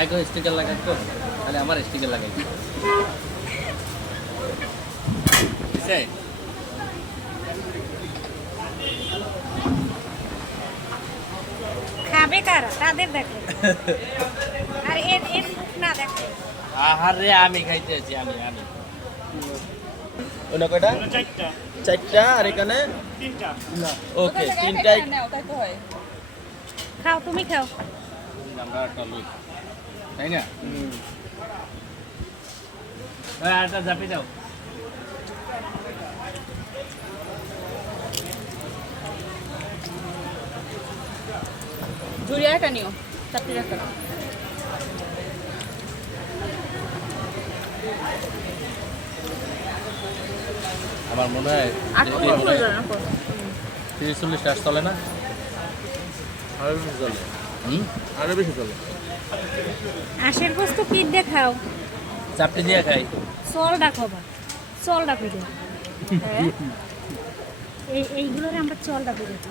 একবার স্টিকার লাগাই তো, তাহলে আমার স্টিকার লাগাই বুঝছে? খাবে কারা তাদের দেখো আর এর এর মুখ না দেখো। আহারে আমি খাইতেছি আমি আমি ওটা কয়টা? চারটা। চারটা আর এখানে তিনটা। ওকে তিনটাই। খাও তুমি খাও। আমরা একটা লই তাই না? হ্যাঁ আরেকটা জাপি দাও। ঝুড়ি একটা নিও, চারটি রাখো। আমার মনে হয় আর কোনো প্রয়োজন না। 30-40 টাকা চলে না? আরো বেশি চলে, হুম, আরো বেশি চলে। আশের বস্তু কি দিয়ে খাও? চাপটি দিয়ে খাই। চল ডাকো বা চল ডাকো দে। হ্যাঁ এইগুলোরে আমরা চল ডাকো দেখি।